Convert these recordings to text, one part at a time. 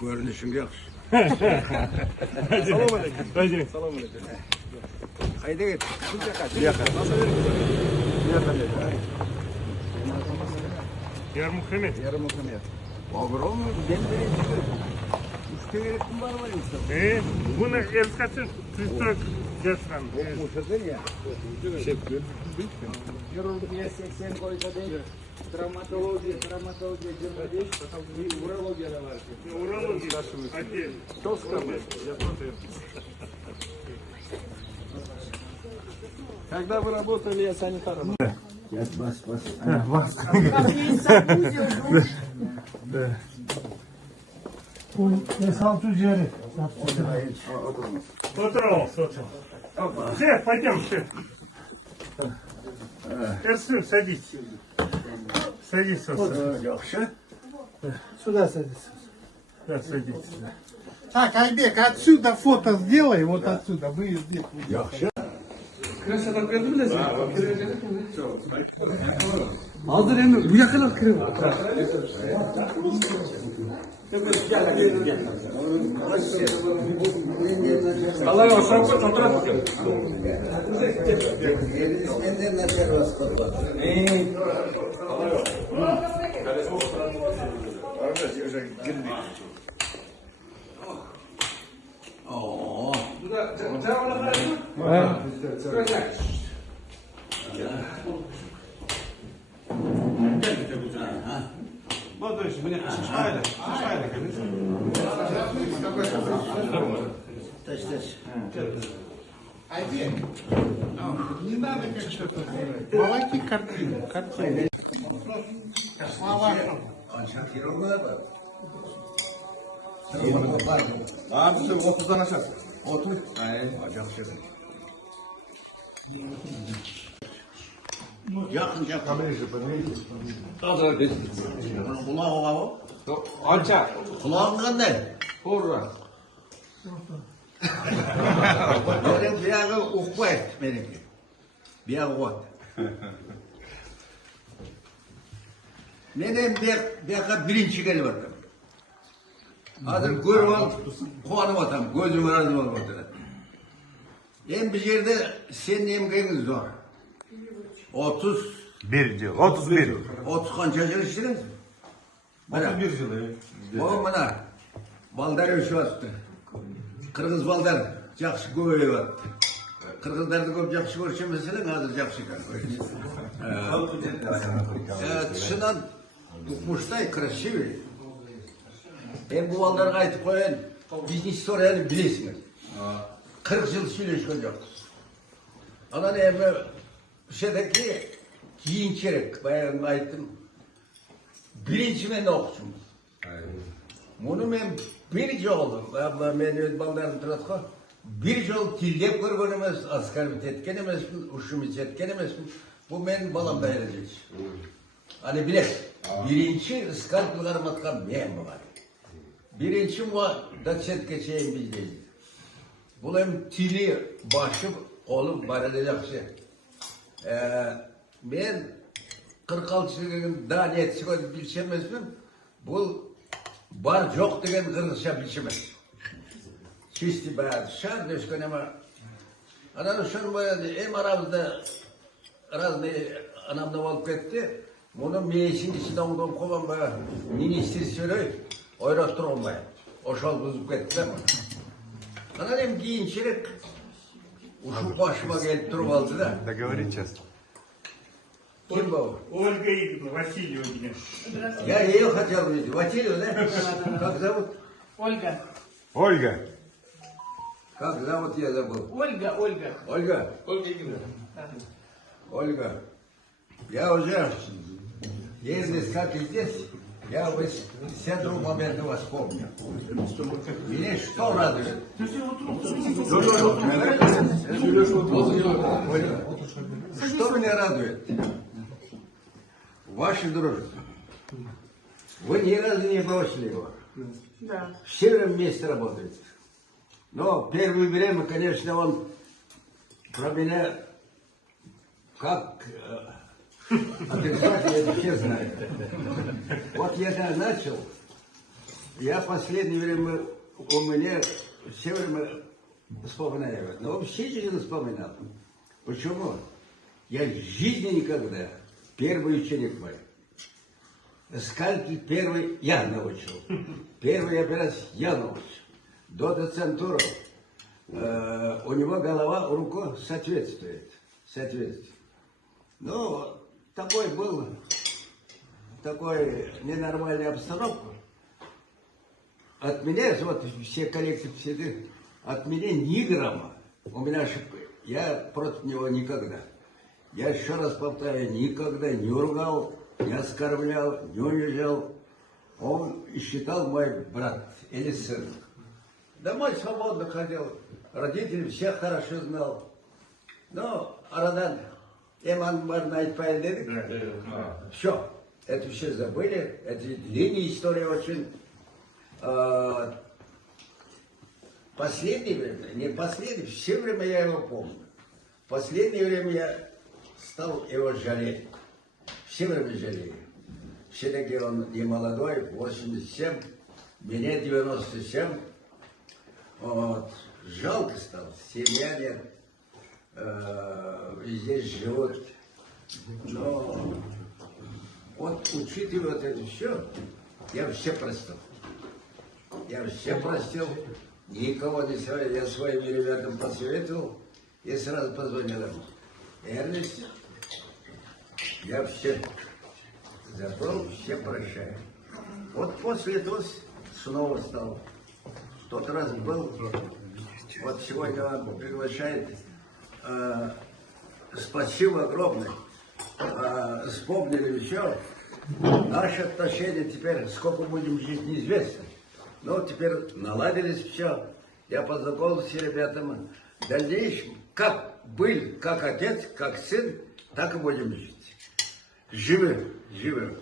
Görünüşün yakış. Salam aleyküm. Salam aleyküm. Haydi git. Yarım Mehmet. Yarım okumaya. Olur olmuyor. Ben de üçte verirsin var yoksa. Bunu elskatın Türk yazsan. Okumuş ya. Yorulduk ya 80 koysa değil. Travmatoloji 25, urologiya da var. Urologiya. Hadi. Çok sıkıntı. Когда вы работали, я санитаром. Бас. Oturalım. Шеф, пойдем, шеф. Эрсин, садись. Садись, Соса. Yakşı. Сюда садись. Да, садись. Так, Айбек, отсюда фото сделай, вот отсюда. Вы здесь. Yakşı. Kıraşadan verdim de sen. Hazır emmi. Bu yakın kırım. Allah yavaşlar koy. Fotoğraf bakayım. Айбек, не надо как что-то делать. Волоки картину. Слова. Abi 30'dan aşağı. 30. Acayip şey. Yakın. Hazır biz. Kulağı o. Anca. Kulağın ne? Hurra. Benim bir yağı ukbayt benimki. Bir yağı vat. Neden bir yağı birinci gel bakalım. Hazır görüp al, kuanım atam, gözüm razım ol bakalım. En bir yerde senin emginiz zor. 1 diyor. 31. 30 kança yıl işlediniz mi? 31 yılı. O bana baldar öşü attı. Kırgız baldar жақсы көбейіп атты. Kırgızlarda көп жақсы көрсе мәселен hazır жақсы екен. Тышынан ұқмыштай красивый. Ben bu baldarға айтып қояйын, бизнес историяны білесіңіз. 40 жыл сөйлескен жоқпыз. Анан эми шедеки кийинчерээк баягы айттым. Биринчи мен окучумун. Муну мен bir жолу, мен өз балдарым турат го. Bir жол тилдеп көргөн эмес, аскарбит эткен эмесмин, ушумит эткен эмесмин. Бул менин баламда эрежеч. Аны билет. Биринчи скальпел карматкан мен булар. Биринчи ма датчетке чейин биздейди. Бул эми тили, башы, колу бар эле жакшы. Мен 46 жылдын даниятчыгы билчү эмесмин. Бул бар жок деген кыргызча билчү эмес. Чисти баары шар өскөн эме. Анан ошон боюнча эми арабызда разный анамда болуп кетти. Муну мээсин ичинде оңдоп койгон баягы министр сөйлөйт, ойроктура албайт. Ошол бузуп кетти да. Анан эми кийинчерээк ушул башыма келип туруп алды да. Договоритесь. Ким бул? Ольга Игоревна Васильева деген. Я ее хотел видеть. Васильева, да? Как зовут? Ольга. Ольга. Как зовут, я забыл. Ольга. Ольга? Ольга Игоревна. Ольга. Я уже ездил искать здесь. Я все друг моменты вас помню. Меня что радует? Что меня радует? Ваша дружба. Вы ни разу не бросили его. Да. Все время вместе работаете. Но первое время, конечно, он про меня как отрицательно, это все знают. Вот я когда начал, я в последнее время у меня все время вспоминаю. Но вообще не вспоминал. Почему? Я в жизни никогда, первый ученик мой, скальпель первый я научил. Первый операцию я научил. До доцентуры. У него голова, рука соответствует. Ну, такой был, такой ненормальная обстановка. От меня, вот все коллекции, от меня ни грамма. У меня ошибка. Я против него никогда. Я еще раз повторяю, никогда не ругал, не оскорблял, не унижал. Он считал мой брат или сын. Домой свободно ходил, родители всех хорошо знал. Но Арадан, Эман Барнайт Пайдедик, все, это все забыли, это длинная история очень. Последнее время, не последнее, все время я его помню. Последнее время я стал его жалеть. Все время жалею. Все-таки он не молодой, 87, мне 97. Вот. Жалко стало, семья нет, здесь живут. Но вот учитывая вот это все, я все простил. Я все простил, никого не советовал, я своим ребятам посоветовал и сразу позвонил им. Эрнест, я все забыл, все прощаю. Вот после этого снова стал. В тот раз был, вот сегодня он приглашает, спасибо огромное, вспомнили еще, наши отношения теперь, сколько будем жить, неизвестно, но теперь наладились все, я познакомился с ребятами, в дальнейшем, как был, как отец, как сын, так и будем жить, живым.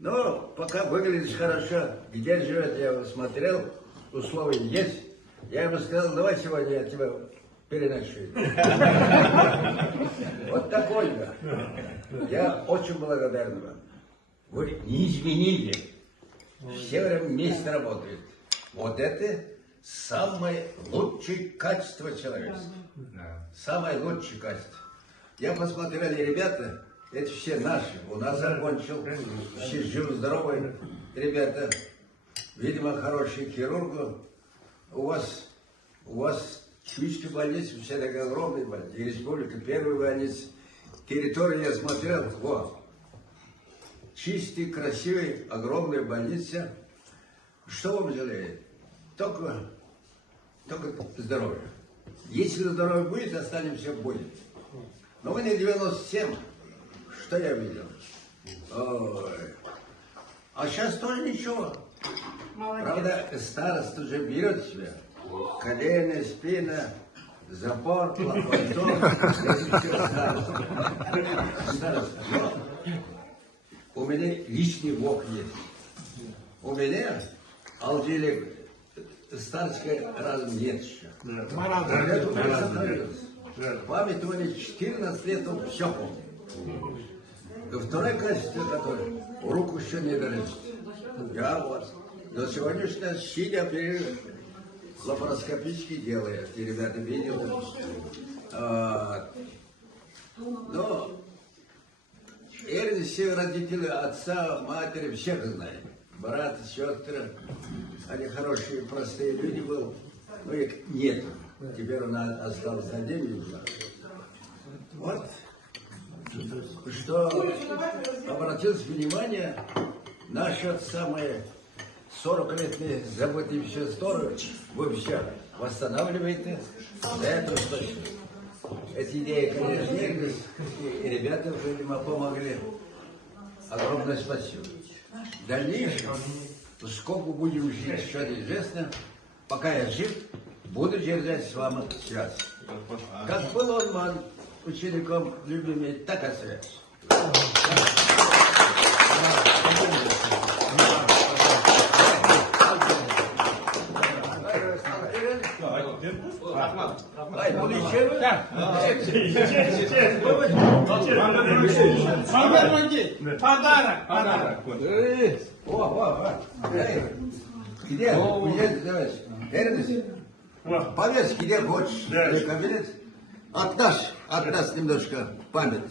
Но пока выглядишь хорошо, где живет, я его смотрел, условия есть. Я ему сказал, давай сегодня я тебя переночую. Вот такой, да. Я очень благодарен вам. Вы не изменили. Все время вместе работают. Вот это самое лучшее качество человечества. Самое лучшее качество. Я посмотрел, ребята, это все наши. У нас закончил. Все живы-здоровые ребята. Видимо, хороший хирург. У вас чистая больница, все такие огромные больницы. И республика, первая больница. Территорию я смотрел, вот. Чистая, красивая, огромная больница. Что вам жалеет? Только здоровье. Если здоровье будет, останемся будет. Но вы не 97. Что я видел? Ой. А сейчас тоже ничего. Молодец. Правда, старость уже берет себя. Колено, спина, запор, платон. Это все старость. Но у меня лишний бог есть. У меня алжирик старческий разум нет еще. Я тут сохранился. Память у меня 14 лет, он все помнит. И второе качество, которое руку еще не дорожит. Я вот до сегодняшнего сидя перед лапароскопически делает. И ребята видели. Но все родители отца, матери, всех знают. Брат, сестры, они хорошие, простые люди были. Но их нет. Теперь он остался один. Вот. Что обратилось внимание, насчет самые 40 лет не забытые все стороны, вы все восстанавливаете, за это точно. Эти идеи, конечно, есть, и ребята, видимо, помогли. Огромное спасибо. В дальнейшем, сколько будем жить, еще неизвестно. Пока я жив, буду держать с вами связь. Как был он учеником любимый, так и связь. Ay, bunu içer mi? Подарок. О. Где? Где, давай. Эрнест, повесь, где хочешь. Кабинет. От нас немножко память.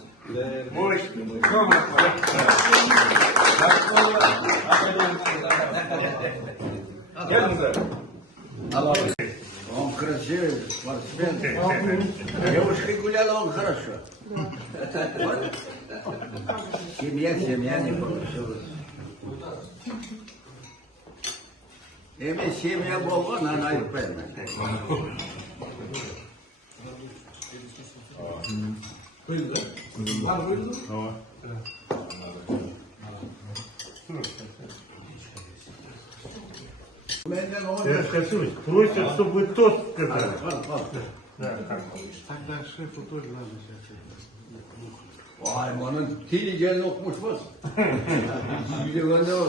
Он красивый, спортсмен. Девушка гуляла, он хорошо. Вот. Семья не получилась. Семья была, она и поймет. Я скажу, просят, чтобы тот сказал. Тогда шефу тоже надо сейчас. Vay onun dili gelin okumuş var. Yüzyılında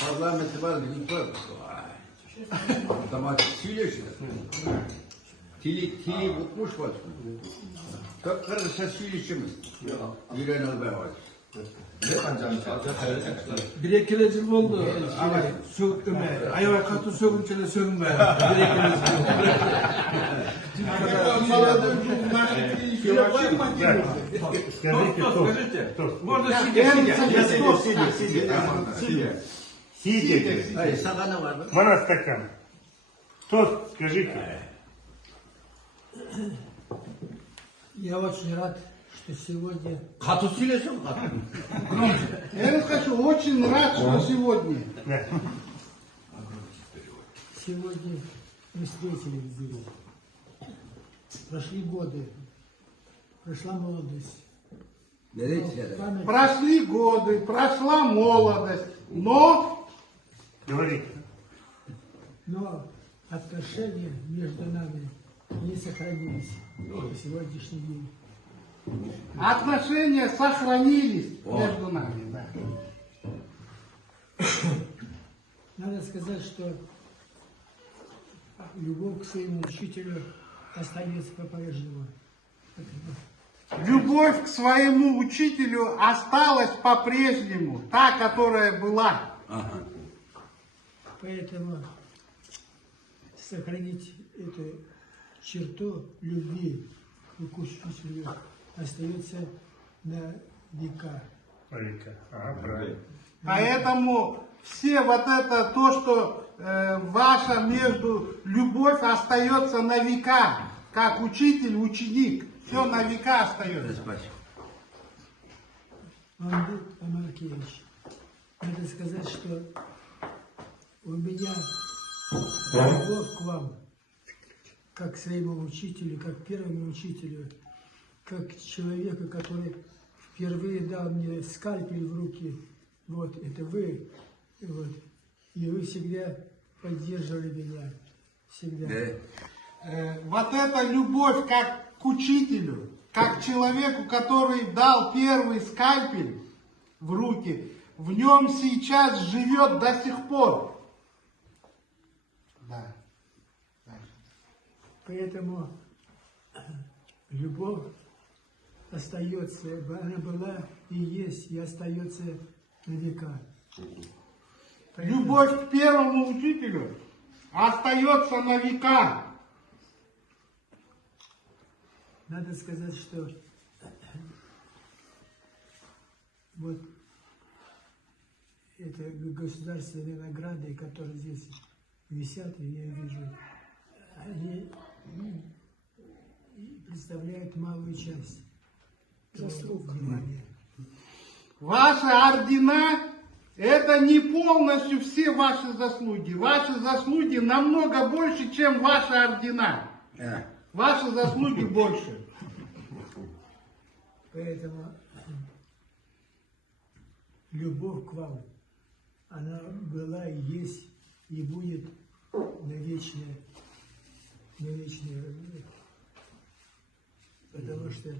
parlamenti var, bir var. Matematik söylüyorsun. Dili okumuş var. Çok karışa söyleyişimiz. Yüren almaya var. Birekileci oldu. Söktüme. Ayağa katı sökünçele sökünme. Birekileci oldu. Скажите, тост. Можно Сидите. Hayır, sana ne vardı? Мана стакан. Тост, скажите. Я очень рад, что сегодня Katı söylüyorsun katı. Я хочу, очень рад, что сегодня. мы встретились здесь. Прошли годы, прошла молодость. Nereye gidelim? Память, Прошли годы, прошла молодость, но Говорите. но отношения между нами не сохранились по сегодняшний день. отношения сохранились между нами. Да. Надо сказать, что любовь к своему учителю остается по-прежнему. Любовь к своему учителю осталась по-прежнему, та, которая была. Поэтому сохранить эту черту любви к учителю остается на века. Ага, правильно. Поэтому все вот это, то, что ваша между любовь остается на века, как учитель, ученик, все на века остается. Спасибо. Андрей Амаркевич, надо сказать, что у меня любовь к вам, как к своему учителю, как к первому учителю, как к человеку, который впервые дал мне скальпель в руки. Вот, это вы. Вот. И вы всегда поддерживали меня. Всегда. Вот эта любовь как к учителю, как к человеку, который дал первый скальпель в руки, в нем сейчас живет до сих пор. Да. Поэтому любовь остается, она была и есть, и остается на века. Любовь к первому учителю остается на века. Надо сказать, что вот это государственные награды, которые здесь висят, и я вижу, они представляют малую часть заслуг внимания. Ваши ордена — это не полностью все ваши заслуги. Ваши заслуги намного больше, чем ваши ордена. Ваши заслуги больше. Поэтому любовь к вам она была, и есть, и будет на вечное время. Потому что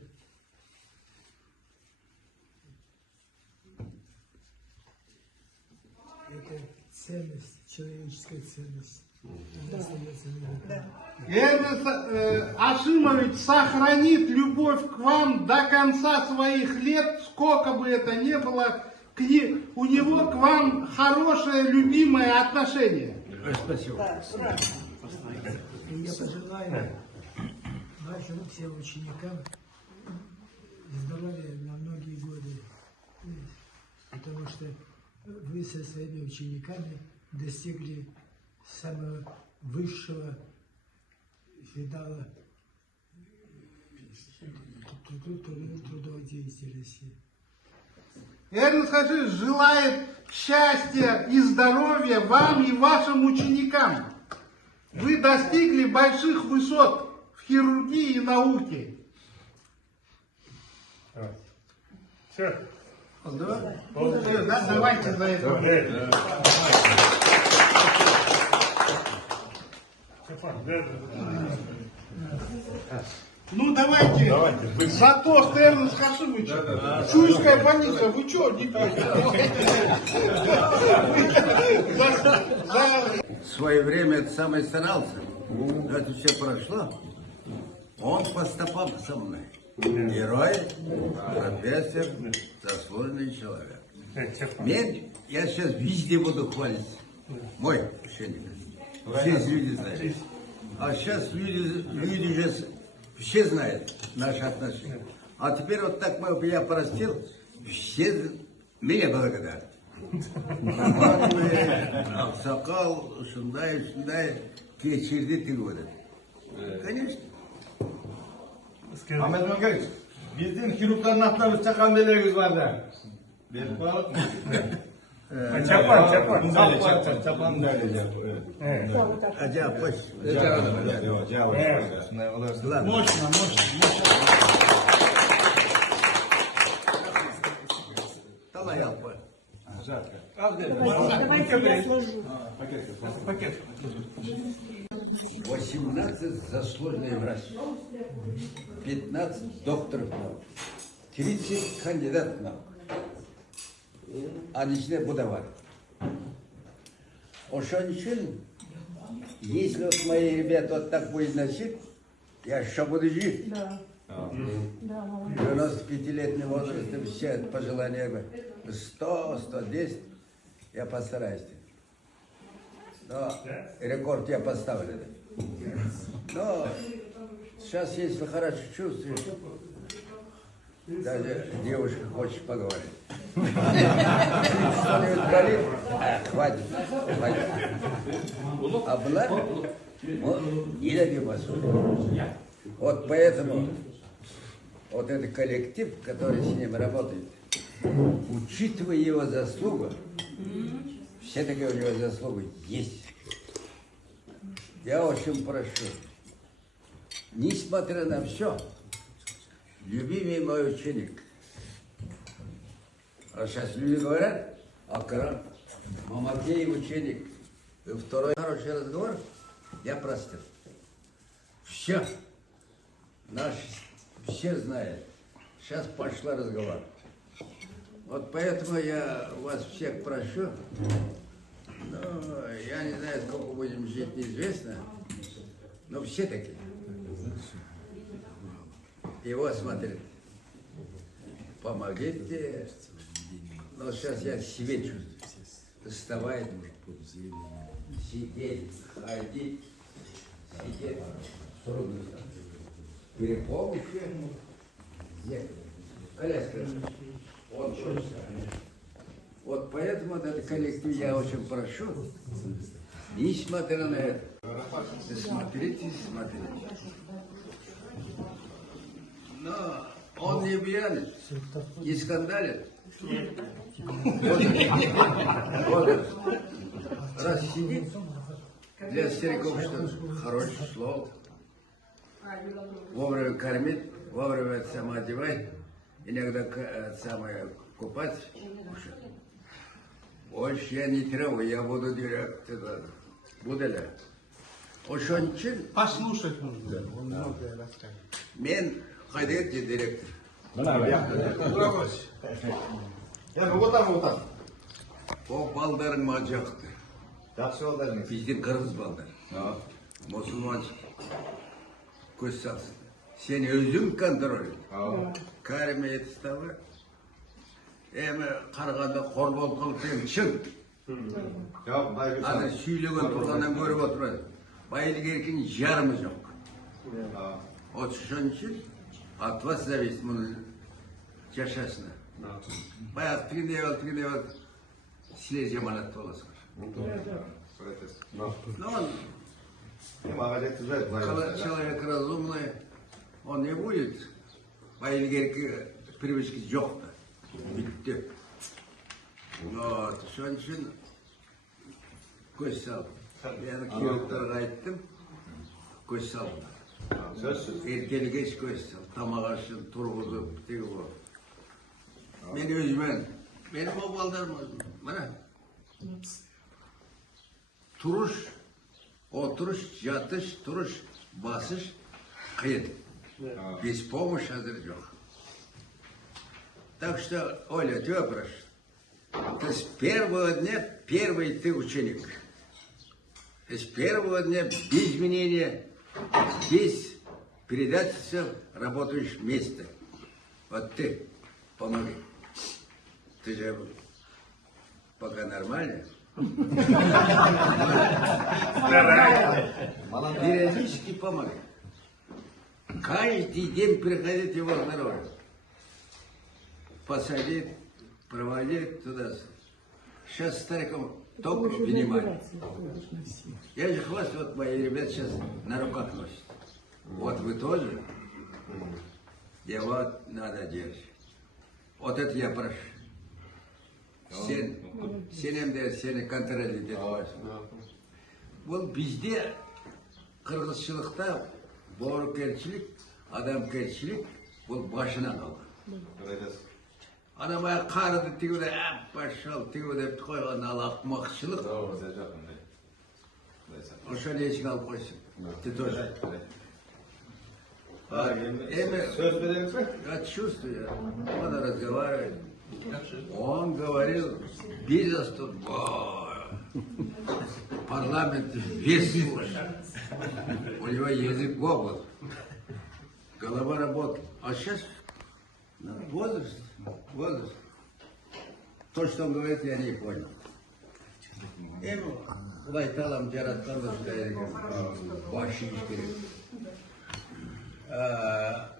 это ценность, человеческая ценность. Она остается на века. Эрнест Ашимович сохранит любовь к вам до конца своих лет, сколько бы это ни было. У него к вам хорошее, любимое отношение. Спасибо. И я пожелаю вашим всем ученикам здоровья на многие годы. Потому что вы со своими учениками достигли самого высшего финала трудовой деятельности. Эрнест Ашимович желает счастья и здоровья вам и вашим ученикам. Вы достигли больших высот в хирургии и науке. Все. Давайте за это. Ну давайте за тост Эрнест Ашимович. Чуйская больница, вы что, не пьете? В свое время это самое старался. Это все прошло. Он по стопам со мной. Герой, профессор, заслуженный человек. Я сейчас везде буду хвалиться. Мой ученик. Все люди знают. А сейчас люди же все знают наши отношения. А теперь вот так я простил, все меня благодарят. Аксакал, шундай, keçirdi тигоды. Конечно. Ahmet Möngeç, bizim kirurgların atları çakan deliğimiz var da. Belki balık mı? Çapan deliği. Acaba hoş. Мощно. Талай алпы. Давайте я сложу. 18 заслуженный врач, 15 докторов наук, 30 кандидатов наук. А içinde bu da var. Ошон için, если вот мои ребята вот так будут носить, я еще буду жить. Да. Да, молодец. 95-летний возраст, и все пожелания 100, 110, я постараюсь. Но рекорд я поставлю. Но сейчас, если хорошо чувствуешь, даже девушка хочет поговорить. Что-нибудь болит? Хватит. А была? Не дадим вас. Вот поэтому вот этот коллектив, который с ним работает, учитывая его заслугу, все такие у него заслуги есть. Я очень прошу, несмотря на все, любимый мой ученик. А сейчас люди говорят, Акрам, Мамакеев ученик. И второй хороший разговор, я простил. Все, наши, все знают. Сейчас пошла разговор. Вот поэтому я вас всех прошу. Ну, я не знаю, сколько будем жить, неизвестно. Но все такие. Его смотрят. Помогите. Но сейчас я себе чувствую. Вставать, сидеть, ходить, сидеть. Трудно. Переполнить. Нет. Коляска. Он чувствует. Вот поэтому этот коллектив я очень прошу, несмотря на это, смотрите. Но он не пьяный, не скандалит. Вот. Раз сидит, для стариков что хорошее слово, вовремя кормит, вовремя это самое одевать, иногда самое купать. Ось я не трогаю, я буду директором. Буду ли? Ошон үшін Послушать нужно. Он многое расскажет. мен қайдетте директор. отам. О балдарың ма жақты. Жақсы балдарыңыз. Біздің қырғыз балдар. Мұсылман көз салсын. Сен өзің контроль. Кәрім етістағы. Әмі қарғанда қор болып қалып шын. Аны сөйлеген тұрғаннан көріп отырады. Байлық еркін жарымы жоқ. От үшін үшін от вас зависит мұны жашасына. Баяғы тігіндей ал, сілер жаманат боласыңдар. Но он человек разумный, он не будет байлық еркі привычки жоқ-та. Бітті. Вот, үшін үшін көз салып. Yani kiyoklara ayttım, көз салдым. Erkelgeç көз салдым, тамақ ашын, тұрғызып, тегі бұл. Мен өзімен, benim o baldarım özüm. Bana. Turuş, oturuş, yatış, turuş, basış, kıyın. Без помощи hazır yok. Так что, Оля, ты вопрос. То есть с первого дня первый ты ученик. С первого дня без изменения, без предательства работаешь вместе. Вот ты помоги. Ты же пока нормально. Периодически помоги. Каждый день приходит его здоровье. Посадить, проводить туда. Сейчас старикам только внимание. Я же хвастаюсь, вот мои ребята сейчас на руках носят. Вот вы тоже. И вот надо делать. Вот это я прошу. Сені контролить етіп. Бұл бізде қырғызшылықта борыкершілік, адамгершілік бұл башынан қалған. Анамай қарыды тегуде, пошел, тегуде қойған ал ақымақшылық. Ошан ешін алып қойсын. Ты тоже. Söz verir misin? Я чувствую, он разговаривает. Он говорил, бизнес тут, парламент весь слушает. У него язык вобл, голова работает. А сейчас возраст. То, что он говорит, я не понял. Ему лайталам жаратқан башы керек.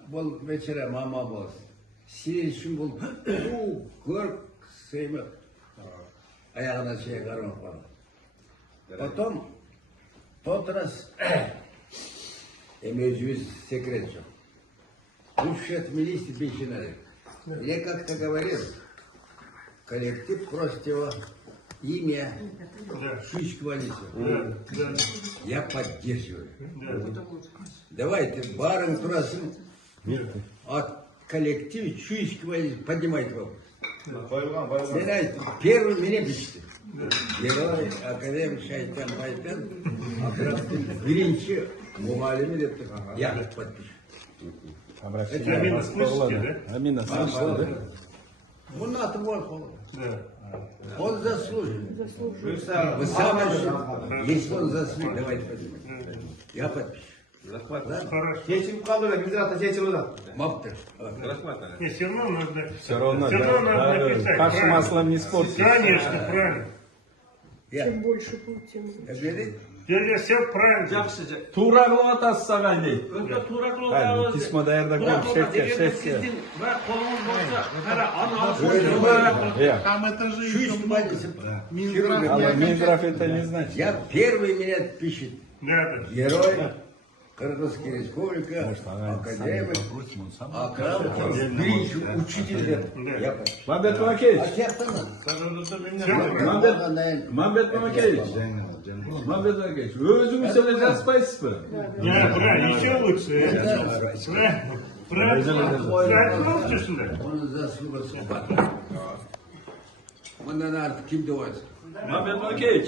Бұл вечера мама болды. Сен үшін бұл көріп сеймек. Аяғына шей қармақ бала. Потом, тот раз, өзіміз секрет жоқ. Лучше отмените пенсионеры. Я как-то говорил, коллектив просит его имя Шишквалисова. Я поддерживаю. Давайте баром просим от коллектива Шишквалисова. Поднимайте вопрос. Знаете, первый меня пишет. Герой, академик Шайтан Байтан, Гринчи, Мумалими, я подпишу. Амина слышите, да? Амина, слышала, да? Он от Ворхола. Да. Он заслужен. Вы сами, если он заслужен, давайте поднимем. Я подпишу. Хорошо. Seçim kaldı da bize hatta seçim oldu. Мавтер. Не, все равно надо. Все равно, надо написать. Кашу правильно? маслом не спортить. Конечно, правильно. Чем больше путь, тем лучше. Дядя, все правильно. Тура қылып атасыз саған дейді. Тура қылып Қайын, атасыз. письмо даярдап Тура қойып, қылып шефке, дегенде шефке. сіздің бірақ қолыңыз болса, қара, аны алып Иә. Там это же еще Шишку много. Валисова. Минздрав не А окончательно. Минздрав это не значит. Я первый меня пишет. Надо. Герой Кыргызской республика, академик, Акрам, Гринч, учитель. Я подпишу. Мамбет Мамакевич. А тех-то надо. Мамбет Мамакевич. Мамбет Мамакевич. Өзіңіз сөйлеп жазбайсыз ба? Да, еще лучше. Правильно. Правильно. Он заслуга супа. Bundan artık kim doğacak? Mehmet Makeç,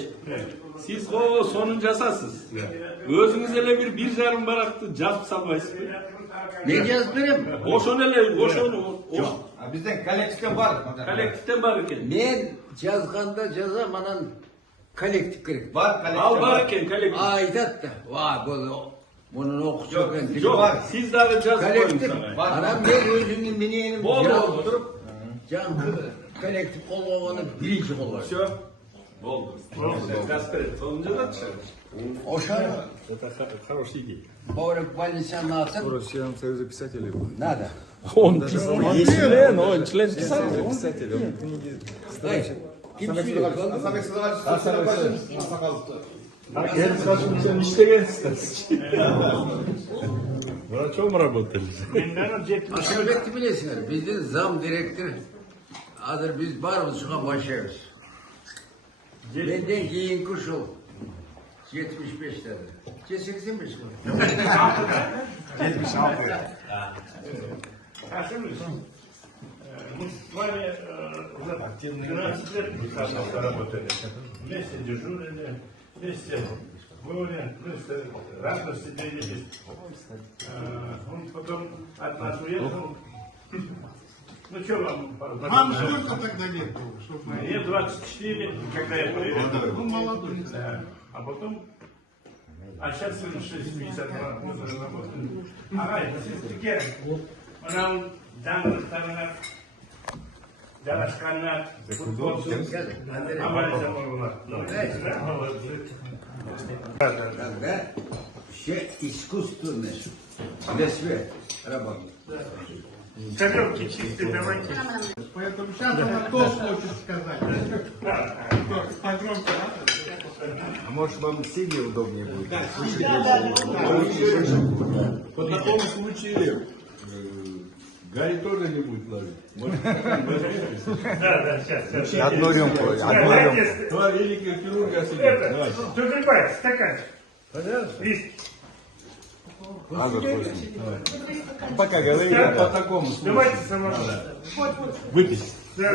siz o sonun casasız. Özünüz ele bir jarım baraktı, caz sabaysız. Ne yazdım? Oşon ele, oşon, Bizden kolektiften var. kolektiften barıken. Men yazganda cazamanan kolektif gerek. Var kolektif. Al barıken, kolektif. Aydat da. Vay bunun okuyorken dili Yok, var. siz daha da caz koyun Kolektif. sana. Anam ben özümün meneğinin Bol biraz bol. oturup can kolektif olmamanı birinci olur. Все. Бол. Gasperi, sonuncu da çıkar. Ошара. Это хороший идея. Бора больница нацик. Россиян Союза писателей был. Надо. Он член, он член писателей. Он книги Ай, kim söylüyor? Samet Sızılar başın. Герб Сашин, sen iştegensin. Врачом работали. Aşağıdaki bilesiniz. Bizden zam direktör. Adır biz barımız şuna başarız. Benden giyin kuşul. 75 dedi. 85 mi? 76. Ашимович, мы с вами уже 12 лет совместно работали. Вместе дежурили, вместе были, вместе радости делились. Он потом от нас уехал. Ну что вам? Вам сколько тогда лет было? Чтоб мы- Мне 24, когда я приехал. Ну, молодой. Да. А потом... А сейчас 62 года работаю. Ага, это сестрике. Она Danışkanlar, Danışkanlar, futbolcu, Amerika Morula. Тогда все искусственное. Для света работает. Тарелки чистые, давайте. Поэтому сейчас она тост хочет сказать. Тост погромче надо? А может вам сидя удобнее будет? По такому случаю Гарри тоже не будет ловить. Да, сейчас. Одну рюмку, одну рюмку. Два великих хирурга сидят. Это, Давайте. Тузельбай, стаканчик. Лист. Пока говорили, По такому случаю. Давайте самому. Выпить. Да.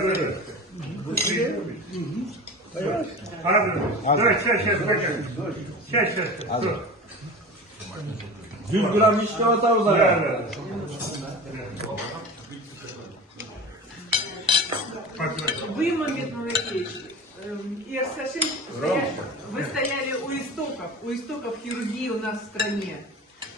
Давай, сейчас, стаканчик. Сейчас. 100 грамм ничего там Да. Вы, Мамед Муракевич, и Арсашин, вы стояли у истоков хирургии у нас в стране.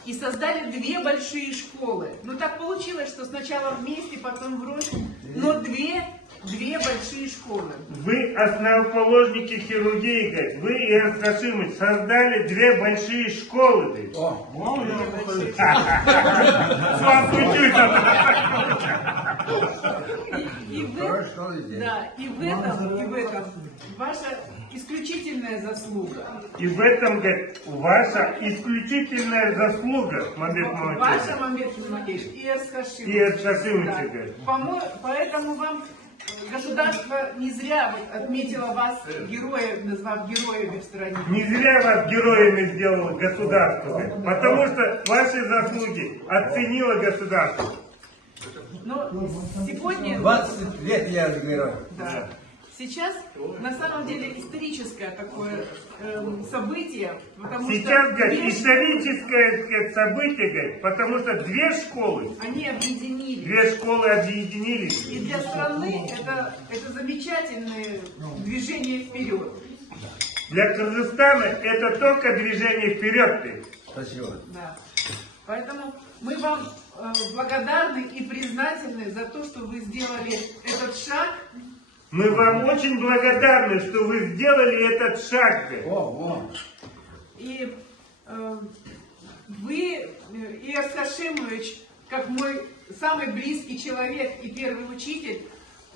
И создали две большие школы. Ну так получилось, что сначала вместе, потом врозь, но две большие школы. Вы основоположники хирургии, говорит. Вы и Арсашимович создали две большие школы. Говорит. С вас учусь. И в этом ваша исключительная заслуга. И в этом, говорит, ваша исключительная заслуга, Мамед Муракевич. Ваша, Мамед Муракевич, и Арсашимович. И Арсашимович, говорит. Поэтому вам государство не зря вот отметило вас героем, назвав героями в стране. Не зря вас героями сделало государство, говорит, потому что ваши заслуги оценило государство. Но сегодня... 20 лет я герой. Да. Сейчас на самом деле историческое такое событие, потому Сейчас, что говорит, две историческое, сказать, событие, говорит, потому что две школы, они объединились. две школы объединились. И для страны это замечательное движение вперед. Для Кыргызстана это только движение вперед. Спасибо. Да. Поэтому мы вам благодарны и признательны за то, что вы сделали этот шаг. Мы вам очень благодарны, что вы сделали этот шаг. говорит. И вы, Ильяс Хашимович, как мой самый близкий человек и первый учитель,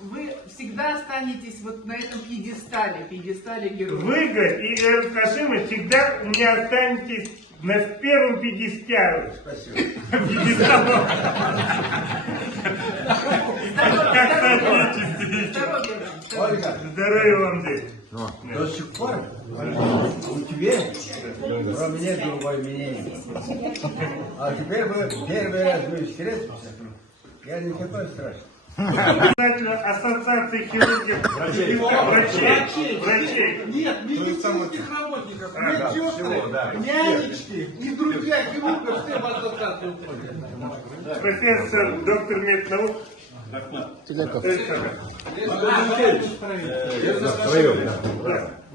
вы всегда останетесь вот на этом пьедестале героя. Вы, говорит, и Ильяс Хашимович, всегда у меня останетесь на первом пьедестале. Спасибо. Ольга, Здоровья вам, здесь. до сих пор у тебя про меня другое мнение. А теперь вы первый раз вы встретимся. Я не такой страшный. Ассоциации хирургов, врачей. Нет, медицинских работников, медсестры, нянечки и друзья хирургов все в ассоциацию входят. Профессор, доктор меднаук.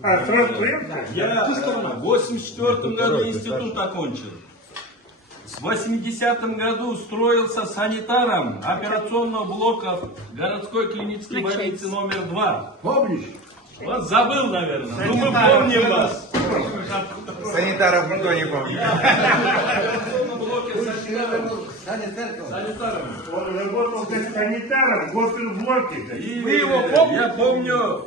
Сразу приехали? Я в 84 году институт окончил. В 80-м году устроился санитаром операционного блока городской клинической больницы номер 2. Помнишь? Вот забыл, наверное. Ну, мы помним вас. Санитаров никто не помнит. Санитаром. Он работал как санитаром в госпитблоке. И я помню,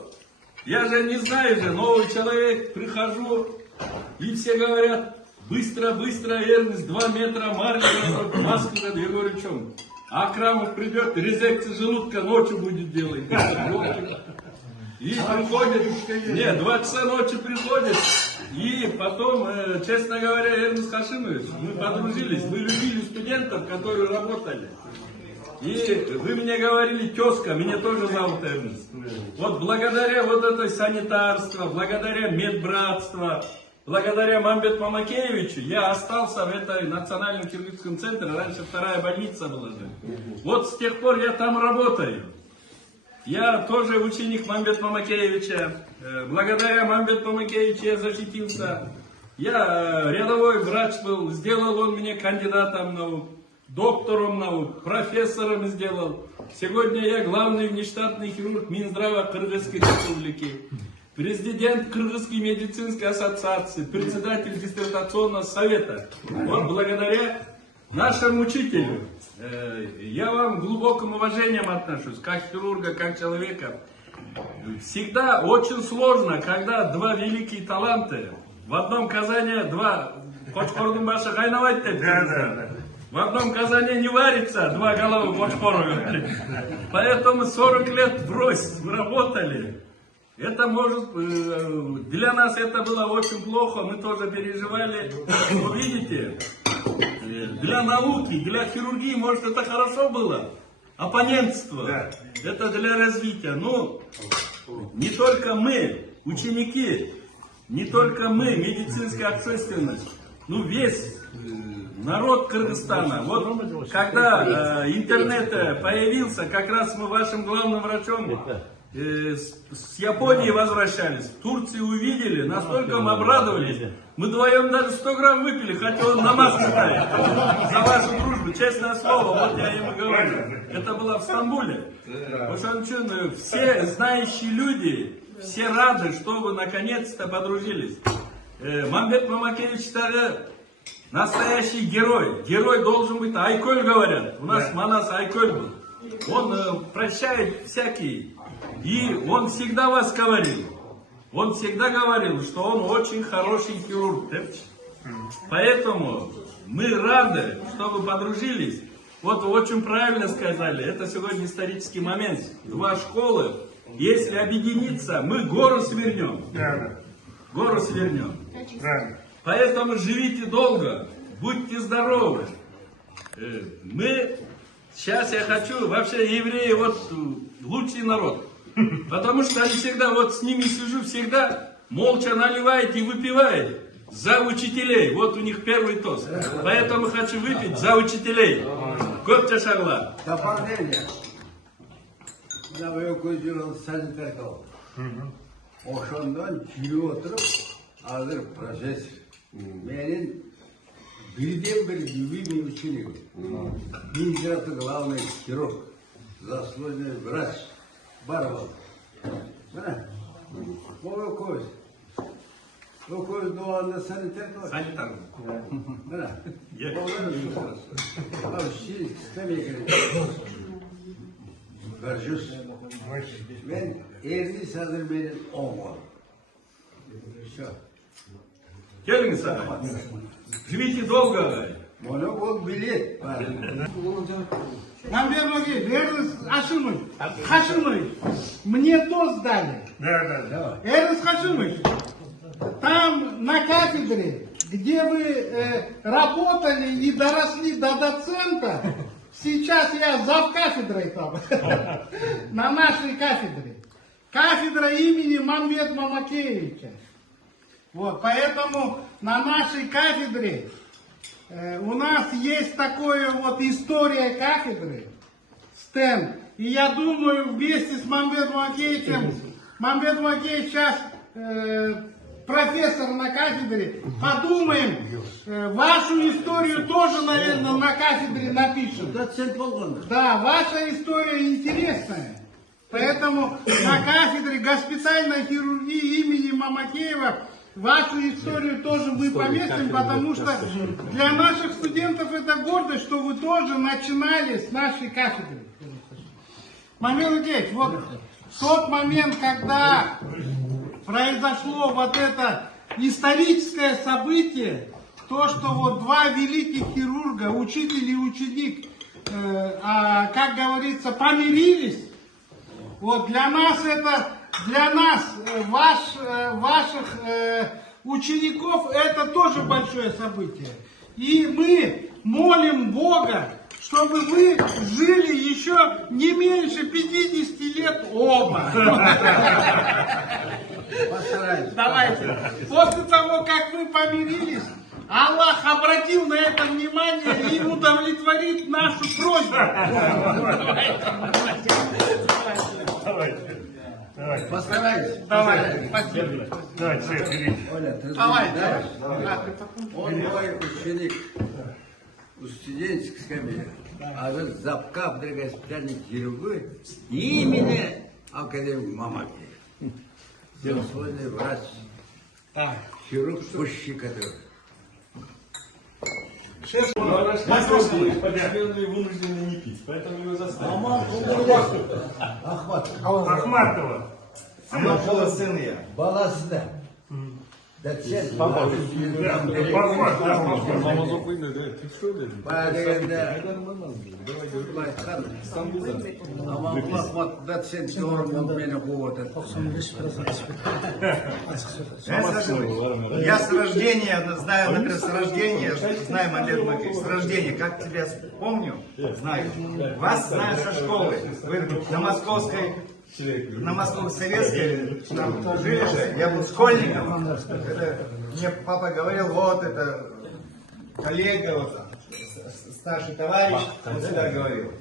я же не знаю же, новый человек, прихожу, и все говорят, быстро, быстро, Эрнест, 2 метра, марли, маску. Я говорю, в чем? А Акрамов придет, резекцию желудка ночью будет делать. И приходит, нет, 2 часа ночи приходит, и потом, честно говоря, Эрнест Хашимович, мы подружились, мы любили студентов, которые работали. И вы мне говорили, тезка, меня тоже зовут Эрнест. Вот благодаря вот этой санитарству, благодаря медбратству, благодаря Мамбету Мамакеевичу я остался в этой национальном хирургическом центре, раньше 2-я больница была же. Вот с тех пор я там работаю. Я тоже ученик Мамбета Мамакеевича. Благодаря Мамбету Мамакеевичу я защитился. Я рядовой врач был, сделал он меня кандидатом наук, доктором наук, профессором сделал. Сегодня я главный внештатный хирург Минздрава Кыргызской республики, президент Кыргызской медицинской ассоциации, председатель диссертационного совета. Вот благодаря нашему учителю. Я вам глубоким уважением отношусь, как хирурга, как человека. Всегда очень сложно, когда 2 великие таланта, в одном казане 2, Кочкордун башы кайнабайт деп. В одном казане не варится, 2 головы Кочкору. Поэтому 40 лет брось, мы работали. Это может, для нас это было очень плохо, мы тоже переживали. Но видите, для науки, для хирургии, может, это хорошо было. Оппонентство, это для развития. Но не только мы, ученики, не только мы, медицинская общественность, ну весь народ Кыргызстана. Вот когда интернет появился, как раз мы вашим главным врачом с Японии возвращались, в Турции увидели, настолько мы обрадовались. Мы вдвоем даже 100 грамм выпили, хотя он на маску ставит. За вашу дружбу, честное слово, вот я ему говорю. Это было в Стамбуле. Ошанчун, все знающие люди, все рады, что вы наконец-то подружились. Мамбет Мамакевич настоящий герой. Герой должен быть Айколь, говорят. У нас Манас Айколь был. Он прощает всякие. И он всегда вас говорил. Он всегда говорил, что он очень хороший хирург. Поэтому мы рады, что вы подружились. Вот вы очень правильно сказали, это сегодня исторический момент. 2 школы, если объединиться, мы гору свернем. Гору свернем. Поэтому живите долго, будьте здоровы. Сейчас я хочу, вообще евреи вот лучший народ. Потому что они всегда, вот с ними сижу, всегда молча наливает и выпивает за учителей. Вот у них первый тост. Поэтому хочу выпить за учителей. Көпче шагла. Дополнение. Мына экөө жыл санитар калып. Ошондон жүрүп отуруп, азыр профессор. Менин бирден-бир любимый ученик. Минздрава главный хирург, заслуженный врач. Барбал. Мына, бұл экөөбүз doğanda санитар калат. Санитар. Мына, горжусь. Мен Эрнест азыр менен 10 гол. Все. Келіңіз саған. Живите долго. Мұны ол билет. Мамбет Эрнест Хашимович, мне тост дали. Да. Эрнест Хашимович, там на кафедре, где вы работали и доросли до доцента, сейчас я зав кафедрой там, на нашей кафедре. Кафедра имени Мамбет Мамакеевича. Вот, поэтому на нашей кафедре у нас есть такое вот история кафедры, стенд. И я думаю, вместе с Мамбетом Мамакеевичем, Мамбет Мамакеевич сейчас профессор на кафедре, подумаем, вашу историю тоже, наверное, на кафедре напишем. Да, ваша история интересная. Поэтому на кафедре госпитальной хирургии имени Мамакеева вашу историю тоже мы поместим, потому что для наших студентов это гордость, что вы тоже начинали с нашей кафедры. Мамед Ильич, вот в тот момент, когда произошло вот это историческое событие, то, что вот два великих хирурга, учитель и ученик, как говорится, помирились, вот для нас это, для нас, ваших учеников, это тоже большое событие. И мы молим Бога, чтобы вы жили еще не меньше 50 лет оба. Давайте. После того, как вы помирились, Аллах обратил на это внимание и удовлетворит нашу просьбу. Давайте. Постарайся. Давай, спасибо. Давайте, Шейх, берите. Оля, ты Давай, знаешь, давай. он мой ученик у студенческой скамьи, а вы завкафедры госпитальной хирургии имени Академии Мамакеева. Заслуженный врач, хирург высший который. Побежденные вынуждены не пить, поэтому его заставили. Ахматова. Аманшалlah сын я. Баласы да. Доцент. Я с рождения, знаю, например, с рождения, знаю Мамбет Мамакеевич, с рождения, как тебя помню, знаю. Вас знаю со школы. Вы на Московской Советской там жили же, я был школьником. Это, мне папа говорил, вот это коллега, вот, старший товарищ, он всегда говорил.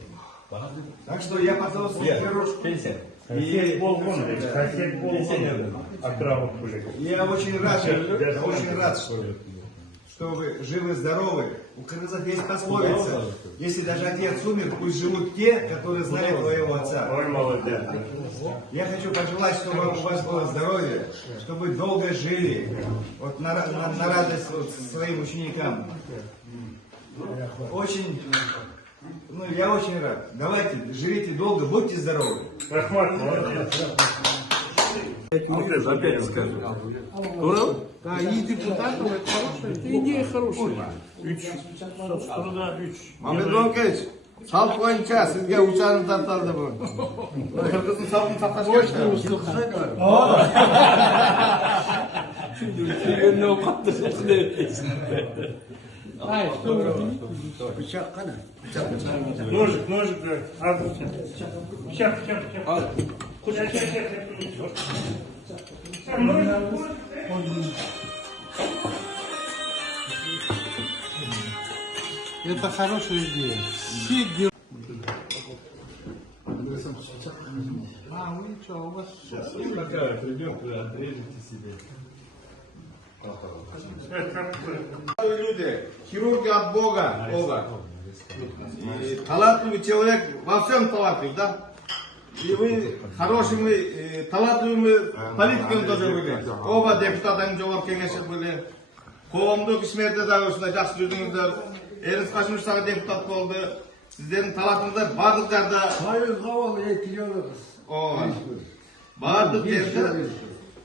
Так что я потом Хасек Болгонович, Хасек Болгонович, Акрамов Куликов. Я очень рад, что вы живы-здоровы. У кыргызов есть пословица: если даже отец умер, пусть живут те, которые знали твоего отца. Ой, молодец. Я хочу пожелать, чтобы у вас было здоровье, чтобы вы долго жили, вот на радость вот своим ученикам. Очень, я очень рад. Давайте, живите долго, будьте здоровы. Рахмат, молодец. Опять скажи. Да, и депутатов это хорошая идея, хорошая. Мамбет Мамакеевич, салт боюнча сизге учаны тарталды бүгүн. Кыргыздын салтын сакташ Bıçak kana. Ножик, Сейчас. Это хорошая идея. Все дел... вы что, у вас... Такая придет, вы отрежете себе. Люди, хирурги от Бога, И талантливый человек, во всем талантлив, да? И вы хорошими, талантливыми политиками тоже были. Оба депутаттың жогорку кеңеши были. Коомдук ишмерде дагы ушундай жакшы жүрдүңүздөр. Элис Кашымович депутат болду. Сиздердин талантыңыздар бардыктарда. Hayır kaval ekiliyoruz. Бардык жерде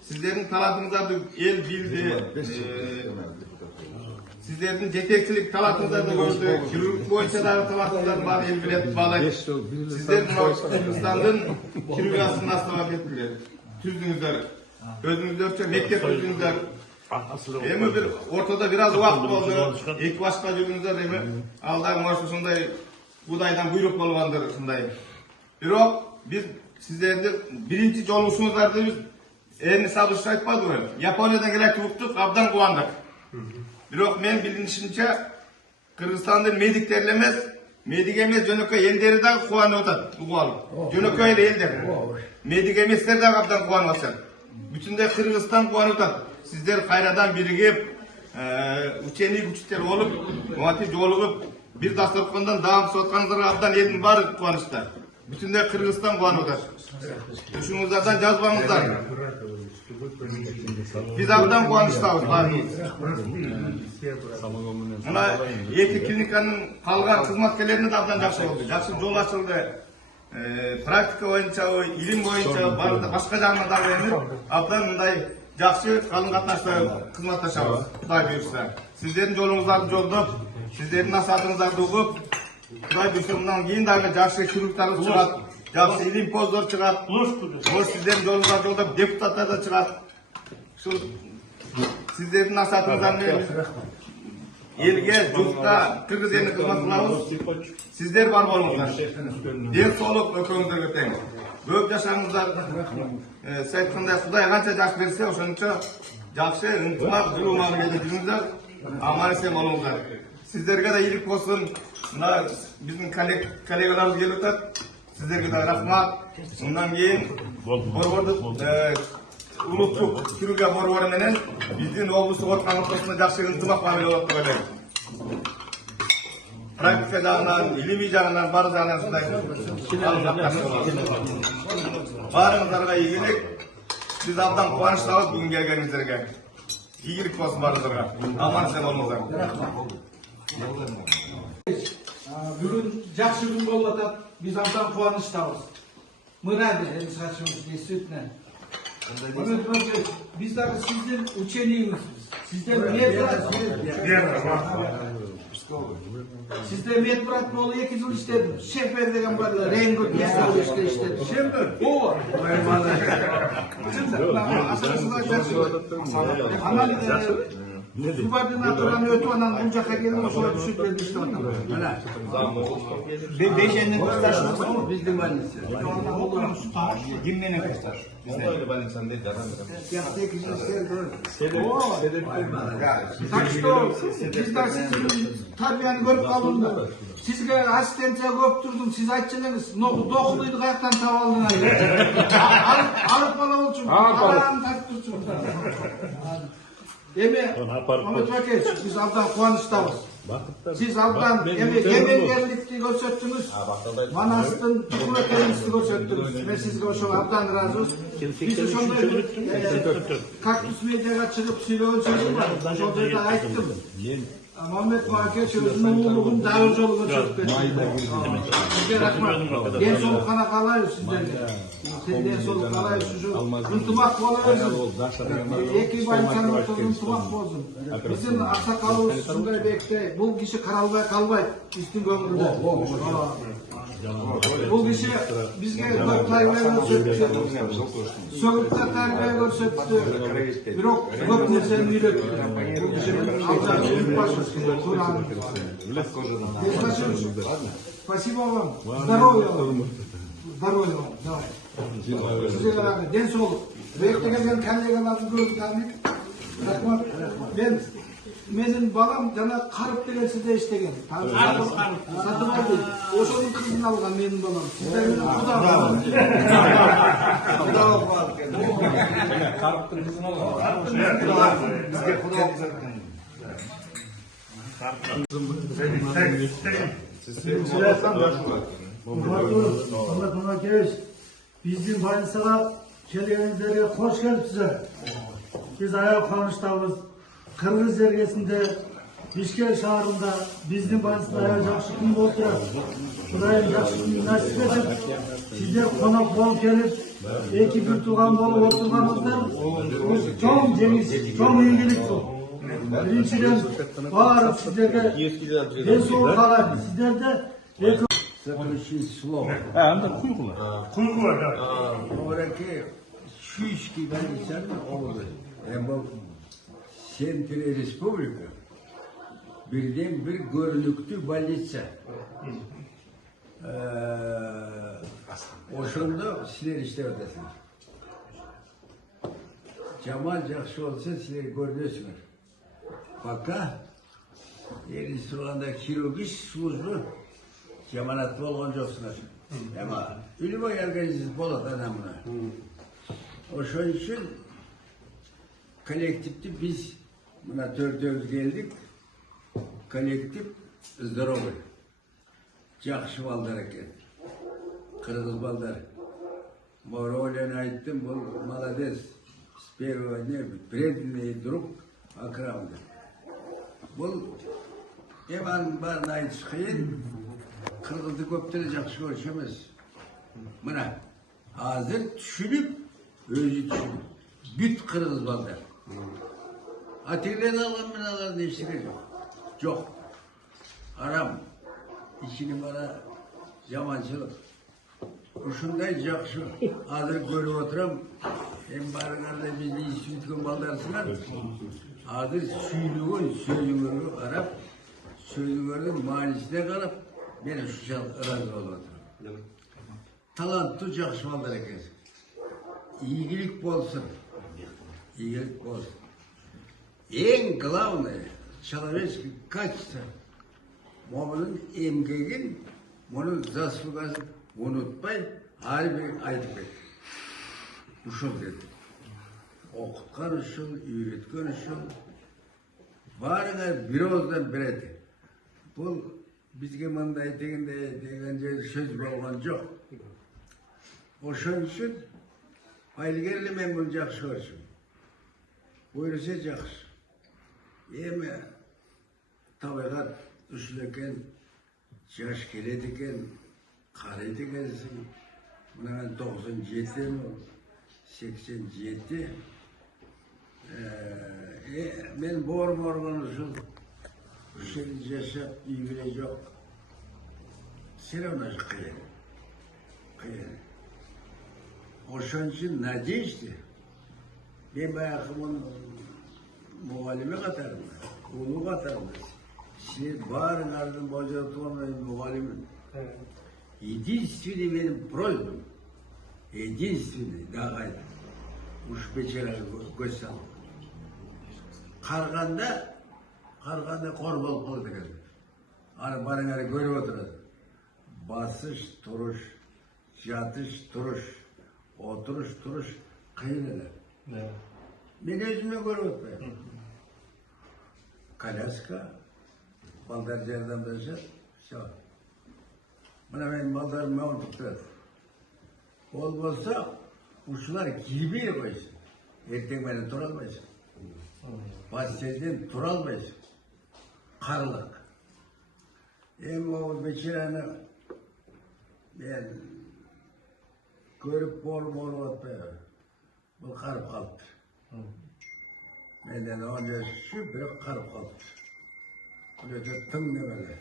сиздердин талантыңыздарды эл билди. Сиздердин жетекчилик талантыңыздарды көрдү. Хирург боюнча дагы талантыңыздарды бар эл билет, баалайт. Сиздердин Кыргызстандын хирургиясын түздүңүздөр. Өзүңүздөрчө мектеп түздүңүздөр. Эми бир ортодо бир аз убакыт болду. Эки башка жүрдүңүздөр эми. Ал дагы может ушундай Kudaydan buyruk bolgandır ушундай. Бирок biz sizlerdi birinci жолугушуңуздарды biz эми сабыш айтпадыбы? Япониядан келет уктук, абдан кубандык. Бирок мен билишимче Кыргызстандын медиктери эмес, медик эмес жөнөкөй элдери дагы кубанып атат, угуп алып. Жөнөкөй элдер. Медик эместер дагы абдан кубанып атат. Бүтүндөй Кыргызстан кубанып атат. Сиздер кайрадан биригип, ученый күчтер болуп, мынтип жолугуп, бир дасторкондан даамсып атканыңыздарга абдан элдин баары кубанычта. Бүтүндөй Кыргызстан кубанып атат. Ушуңуздардан жазбаңыздар. Биз абдан кубанычтабыз баарыбыз. Мына эки клиниканын калган кызматкерлерине да абдан жакшы болду. Жакшы жол ачылды. Практика боюнчабы, илим боюнчабы, башка жагынан дагы эми абдан мындай жакшы калың катнашта кызматташабыз. Кудай буйрса. Сиздердин жолуңуздарды жолдоп, сиздердин насаатыңыздарды угуп, Кудай буйрса мындан кийин дагы жакшы хирургтарыбыз чыгат, жакшы илим поздор чыгат. Ошо сиздердин жолуңуздарды жолдоп депутаттар да чыгат. Ушул сиздердин насаатыңыздар менен элге, журтка, кыргыз элине кызмат кылабыз. Сиздер бар болуңуздар. Ден соолук экөөңүздөргө тең. Көп жашаңыздар. Сиз айткандай Кудай канча жаш берсе, ошончо жакшы ынтымак, жылуу мамиледе жүрүңүздөр. Аман эсен болуңуздар. Сиздерге да ийгилик болсун. Мына биздин коллегаларыбыз келип атат. Сиздерге да рахмат. Мындан кийин борбордук улуттук хирургия борбору менен биздин облустук оорукана ортосунда жакшы ынтымак мамиле болот деп ойлойм. Практика жагынан, илимий жагынан, баары жагынан ушундай баарыңыздарга ийгилик. Биз абдан кубанычтабыз бүгүн келгениңиздерге. Ийгилик болсун баарыңыздарга. Аман эсен болуңуздар. Бүгін жақсы күн болып атат. Біз абдан қуаныштабыз. Мы рады, Элисхачевич, действительно. Biz de sizin учениеңізбіз. Сіздер медбрат болу 2 жыл иштедим. Шефер деген бар, Рейнгот Гесалышта иштедим. Шефер? О! Субординатураны өтіп анан бул жака келдим, ошого түшүп келип иштеп атам. Бешенин курсташыбыз биздин больница. Ким менен курсташ? Биздин больницаны дейт адам. Так что bizler sizin tarbiyani görüp kalındı. Sizge asistentçe köp durdum, siz aytçınız, dokuduydu kayaktan tavaldın ayı. Alıp bala olsun, alan taktırsın. Emi, Ahmet Vakeç, biz abdan kuanıştayız. Siz abdan emengerlikti görsettiniz, Manastın tükürekerinizi görsettiniz. Ve sizge oşo abdan razıyız. Biz oşonda kaktüs medyaya çıkıp söylüyoruz var. Oşonda da ayttım. Ahmet Vakeç özünün uğurluğun daha yolu görsetti. Sizge rahmat. En soluk kana kalayız sizlerle. En soluk kalayız şu ıntımak olayız. Eki bayınçanın ortada ıntımak bozun. Bizim aksakalımız şunday bekle. Bu kişi karalbay kalbay üstün gömürde. Bu kişi bizge çok tarbiye görsetti. Soğukta tarbiye görsetti. Birok çok nersen üretti. Bu kişi alacak büyük başlısı. Спасибо вам. Здоровья вам. Здоровья вам. Давай. Size beraber den soluk. Bekleyen kollegalarını gördük abi. Rahmat. Benim balam jana karıp degen sizde iştegen. Satып aldı. Oşonun kızını algan benim balam. Sizler benim kuda balam. Kuda balam. Karıptın kızını alalım. Bizge kuda olacak. Ahmet Vakeç, bizim больницаға келгениңиздерге қош келипсиздер. Biz аяқ қуаныштабыз. Кыргыз жергесинде Бишкек шаарында биздин больницада аябай жакшы күн болуп турат. Кудайым жакшы күн насип этип, сиздер конок болуп келип, эки бир тууган болуп отурганыңыздар чоң жеңиш, чоң ийгилик бул. Биринчиден баары сиздерге ден соолук каалайм. Сиздерде Заключить слово. Куйгула, да. Ораки Шуйский больницаны oldu. Bu Сентри Республика birden bir görünüktü больница. Ошондо силер иштеп атасыңар. Жаман жакшы болсо силер көрүнөсүңөр. Пока элиз турганда хирургический служба жаманаттуу болгон жоксуңар. Эма любой организм болот анан мына. Ошон үчүн коллективди биз мына төртөөбүз келдик. Коллектив здоровый. Жакшы балдар экен. Кыргыз балдар. Моролен айттым, бул молодец. С первого дня преданный друг Акрамды. Бул эманын баарын айтыш кыйын. Кыргызды көптөр жакшы көрүшү эмес. Мына азыр түшүнүп, өзү түшүнүп. Бүт кыргыз балдар. Атилен алган менен алган эчтеке жок. Жок. Арам. İçini bana yamançılık. Uşunday jakşı. Azır görüp oturam. Hem barıgarda biz institutun baldarsınlar. Azır süylüğün sözünü arap. Sözünün manisine kalıp beni şu çal razı olup oturam. Talantlı jakşı balдар ekeniz. İyilik bolsun. İyilik bolsun. En главное человеческое качество. Мобилин эмгегин, мунун заслугасын унутпай, ар бир айтып кетти. Ушул деди. Окуткан ушул, үйрөткөн ушул. Баарыңа бир ооздан берет. Бул бизге мындай деген сөз болгон жок. Ошон үчүн байлыгер эле мен муну жакшы көрчүм. Буйруса жакшы. Эми табигат ушул экен, жаш келет экен, карайт экенсиң. Мына 97 87. Мен бор-боргон ушул жашап, үйгүлө жок. Все равно же кыйын. Кыйын. Ошон үчүн надежде. Мен баягы мугалиме катарында, улуу катарында. Силер баарыңардын божотугун мугалимин. Единственный менин просьбам, единственный, дагы уж бечарага көз салып. Карганда кор болуп калат экен. Аны барыңар көрүп отурат. Басыш, туруш, жатыш, туруш, отуруш, туруш кыйын эле. Мен өзүмө көрүп атпайм. Коляска, балдар жардамдашат, все. Мына менин балдарым мауынтып турат. Ол болсо, ушулар кирбей койсун. Эртең менен тура албайсың. Постелден тура албайсың. Карлык. Эми ол бечараны мен көрүп болуп атпайбы. Бул карып калыптыр. Menden 10 yaş küçük, bir karıp kaldı. Öyle tüm ne böyle.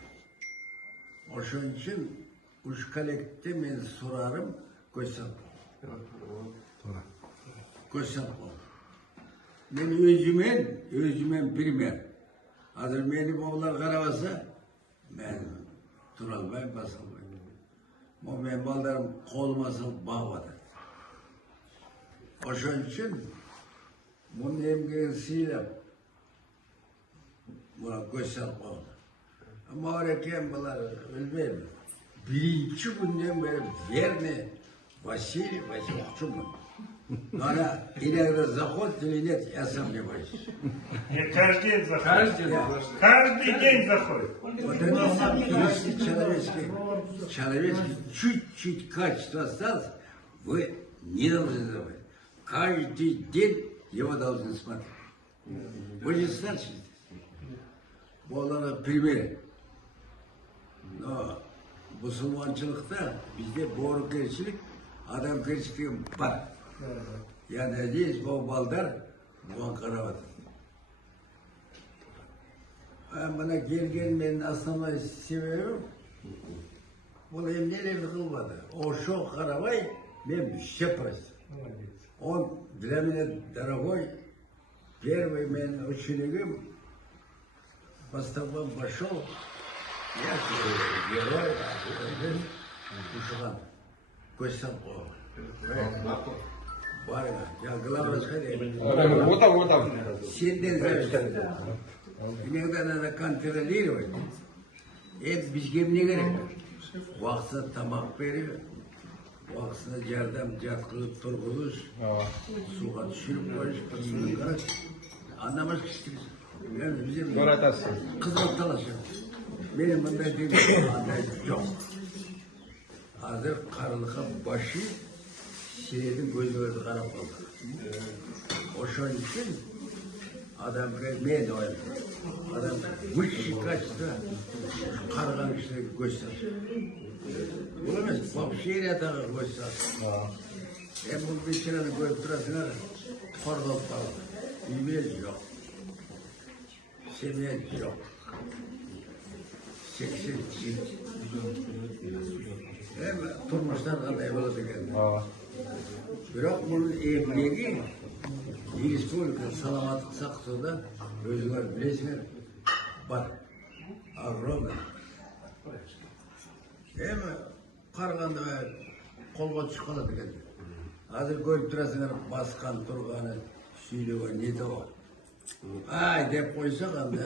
Oşun için uç kolekte men sorarım, koysam. Koysam olur. Men özümen bilmem. Hazır beni boğular karabasa, ben turalmayım, basalmayım. O men baldarım kolmasın bağladı. Oşun için bunun emgisiyle buna göz salып oldu. Ama oraya bunlar ölmeyeyim. Birinci günden beri верный Василий Васильевич. Она иногда заходит или нет, я сам не боюсь. Нет, каждый день заходит. Каждый день заходит. Вот это человеческий чуть-чуть качество осталось, вы не должны забыть. Каждый день его должны смотреть. Вы же старший здесь. Болары пример. Но мұсылманшылықта бізде борыкершілік, адамгершілік бар. Я надеюсь, бұл балдар бұған қарап отыр. Мына келген менің основной себебім, бұл емнелерді қылмады. Ошо қарабай, мен все простым. Он для меня дорогой, первый мен учеником, по стопам пошел, я герой, Ушыған көз салып қойған. Бар ма? Я главное деймін. Вот там, вот там. Сендер зависит. Иногда надо контролировать. Это бізге не керек? Уақытысында тамақ беріп, уақытысында жардам жатқызып тұрғызып, суға түсіріп қойып, киімін қарап, анамыз кішкене. Қызмет таласып. Менің мындай деген андай жоқ. Қазір қарлыға башы сенің көзіңізді қарап қалды. Ошон үшін адам мен ойлаймын. Адам высший качество қарған кісіге көз салшы. Бұл емес, вообще рядағы көз салшы. Бұл бейшараны көріп тұрасыңар, қорғалып қалды. Үйме жоқ. Семья жоқ. 80 тұрмыштар қандай болады екен. Бірақ мұның еңбегі республика саламаттық сақтауда өзіңіз білесіңер бар. Огромный. Қарғанда қолға түсіп қалады екен. Қазір көріп тұрасыңар басқан тұрғаны сөйлеген не тауы. Ай деп қойса қанда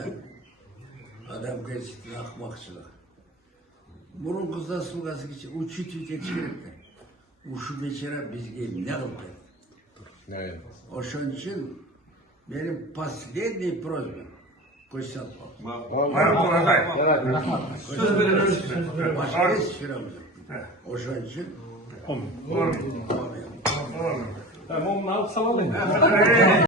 адам кәсіптің ақымақшылығы. Бұрын қыздар суғасы кеше учитель керек екен. Ушы бейшара бізге не қылып келді. Ошон үшін менің последний просьба көз салып ошон үшін Маму алып салалым.